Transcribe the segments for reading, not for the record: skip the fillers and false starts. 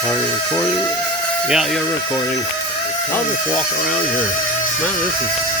Are you recording? Yeah, you're recording. I'll just walk around here. Man, this is...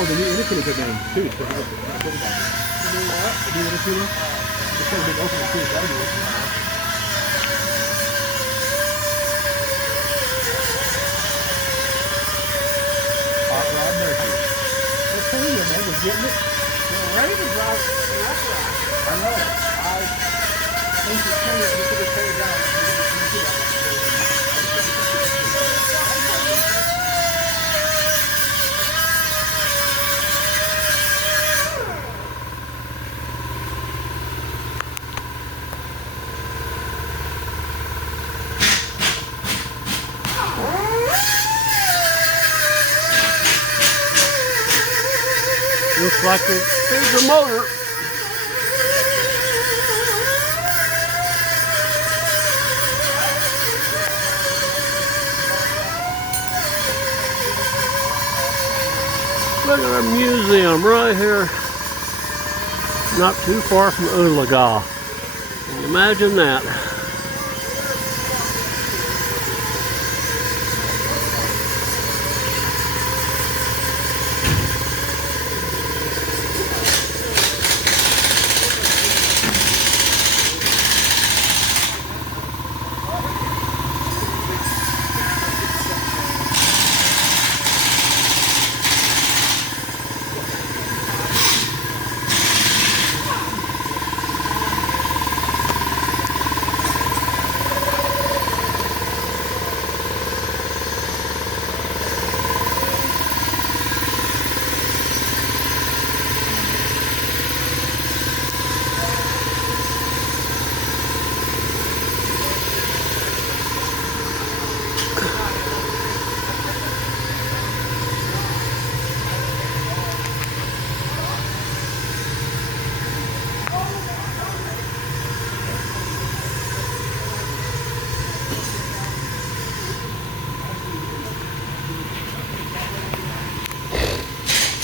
Oh, the new intercooler put down too. So I was talking about it. The new intercooler? It's got a big opening too. That'll be working. Hot rod nursery. I'm telling you, man, we're getting it. We're ready to drive that ride. I know. I think it's kind of, we could have paid down. Looks like there's a motor. Look at a museum right here. Not too far from Oologah. Can you imagine that?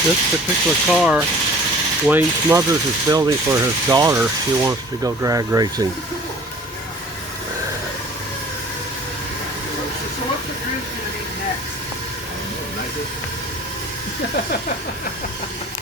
This particular car, Wayne Smothers is building for his daughter. She wants to go drag racing. So what's the Grinch going to be next? I don't know,